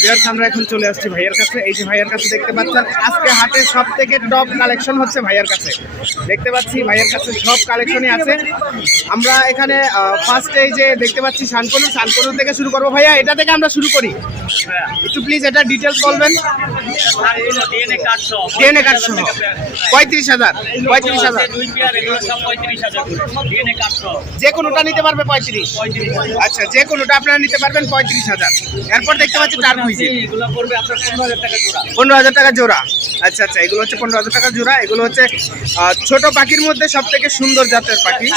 Viewers আমরা এখন চলে আসছি ভাইয়ার কাছে। এই যে ভাইয়ার কাছে দেখতে পাচ্ছেন আজকে হাটের সব থেকে টপ কালেকশন হচ্ছে ভাইয়ার কাছে। দেখতে পাচ্ছি ভাইয়ার কাছে সব কালেকশনই আছে। আমরা এখানে ফার্স্টে এই যে দেখতে পাচ্ছি শানকনু থেকে শুরু করবো। ভাইয়া এটা থেকে আমরা শুরু করি, একটু প্লিজ এটা ডিটেলস বলবেন। ডিএনএ কার্ড সহ 35,000 যে কোনোটা নিতে পারবে 35। আচ্ছা, যে কোনোটা আপনারা নিতে পারবেন 35,000। এরপর দেখতে পাচ্ছি টার্কুইজে, এগুলো পড়বে আপনার 15,000 টাকা জোড়া। 15,000 টাকা জোড়া। আচ্ছা আচ্ছা, এগুলো হচ্ছে 15,000 টাকা জোড়া। এগুলো হচ্ছে ছোট পাখির মধ্যে সব থেকে সুন্দর জাতের পাখি,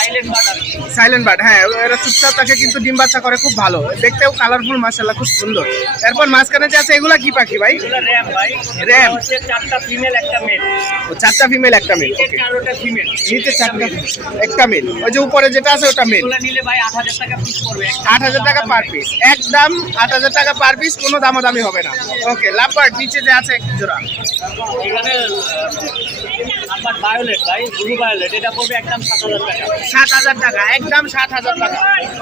সাইলেন্ট বার্ড। হ্যাঁ, এরা চুপচাপ থাকে কিন্তু ডিম বাচ্চা করে খুব ভালো, দেখতেও কালারফুল মাশাআল্লাহ, খুব সুন্দর। এরপর মাঝখানে যে আছে এগুলা কি পাখি ভাই? এগুলো র‍্যাম ভাই। র‍্যাম হচ্ছে 4টা ফিমেল একটা মেল। ও 4টা ফিমেল একটা মেল। ওকে, 4টা ফিমেল, নিচে 4টা একটা মেল। ওই যে উপরে যেটা আছে ওটা মেল। এগুলো নিলে ভাই 8,000 টাকা পিস পড়বে। 8,000 টাকা পার পিস, একদম 8,000 টাকা পার পিস, কোনো দামাদামি হবে না। ওকে, লাভবার্ড নিচে যে আছে এক জোড়া, এখানে আপনার ভায়োলেট ভাই, ব্লু ভায়োলেট, এটা পড়বে একদম 7,000 টাকা। 7,000 টাকা, একদম 7,000 টাকা।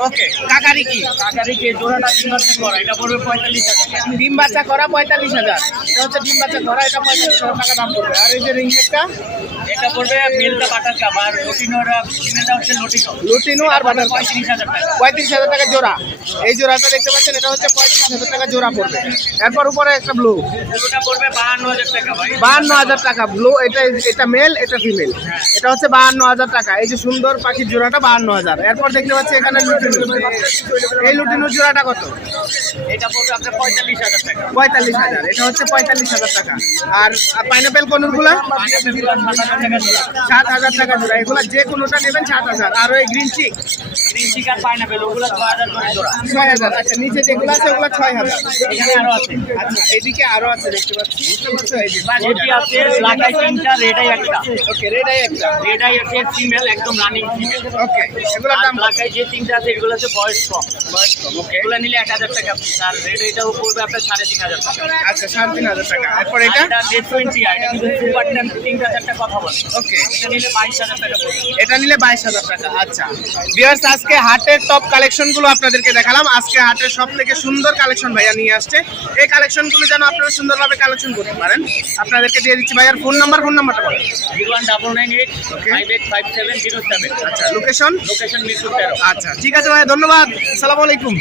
ওকে, কাকারি কি? কাকারি যে জোড়াটা ডিম বাচ্চা করা, এটা পড়বে 45,000 টাকা। ডিম বাচ্চা করা 45,000। এটা হচ্ছে ডিম বাচ্চা করা, এটা 45,000 টাকা দাম পড়বে। আর এই যে রিংনেকটা, এটা পড়বে মেলটা বাটার কাপ, আর লুটিনোরা ফিমেলটা হচ্ছে লুটিনো আর বাটার 35,000 টাকা। 35,000 টাকা জোড়া। এই জোড়াটা দেখতে পাচ্ছেন, এটা হচ্ছে 35,000 টাকা জোড়া পড়বে। এরপর উপরে একটা ব্লু, ওটা পড়বে 52,000 টাকা ভাই। 52,000 টাকা ব্লু। এটা মেল, এটা ফিমেল। এটা হচ্ছে 52,000 টাকা। এই যে সুন্দর পাখির জোড়াটা 52,000। এরপর দেখতে পাচ্ছি এখানে লুটিনো। এই লুটিনোর জোড়াটা কত? এটা পড়বে আপনার 45,000 টাকা। 45,000। এটা হচ্ছে 45,000 টাকা। আর পাইনাপেল কনুরগুলা 7,000 টাকা জোড়া। এগুলা যে কোনোটা নেবেন 7,000। আর ওই গ্রিন চিক, গ্রিন চিক আর পাইনাপেল ওগুলো 6,000 করে জোড়া। 6,000। আচ্ছা, নিচে যেগুলো আছে ওগুলো 6,000। এখানে আরো আছে। আচ্ছা, এদিকে আরো আছে দেখতে পাচ্ছি। এই যে ওটি আছে, ব্ল্যাক আই তিনটা, রেড আই একটা। ওকে, রেড আই একটা। রেড আই হচ্ছে ফিমেল, একদম রানিং ফিমেল। ওকে, এগুলোর দাম ব্ল্যাক আই যে তিনটা আছে এগুলো হচ্ছে বয়স কম। ওকে। এগুলো নিলে 1,000 টাকা পিস, আর রেড আইটাও পড়বে আপনার 3,500 টাকা। আচ্ছা, 3,500 টাকা। এরপর এটা এটা রেড 20 আই, এটা কিন্তু সুপার টেন, তিনটা চারটা কথা বলে। ওকে, এটা নিলে 22,000 টাকা পড়বে। এটা নিলে 22,000 টাকা। আচ্ছা ভিউয়ার্স, আজকে হাটের টপ কালেকশন গুলো আপনাদেরকে দেখালাম। আজকে হাটের সব থেকে সুন্দর কালেকশন ভাইয়া নিয়ে আসছে। এই কালেকশন গুলো যেন আপনারা সুন্দরভাবে কালেকশন করতে পারেন, আপনাদেরকে দিয়ে দিচ্ছি ভাইয়ার ফোন নাম্বারটা বলেন। 01998 585707। আচ্ছা, লোকেশন লোকেশন মিরপুর 13। আচ্ছা, ঠিক আছে ভাইয়া, ধন্যবাদ। আসসালামু আলাইকুম।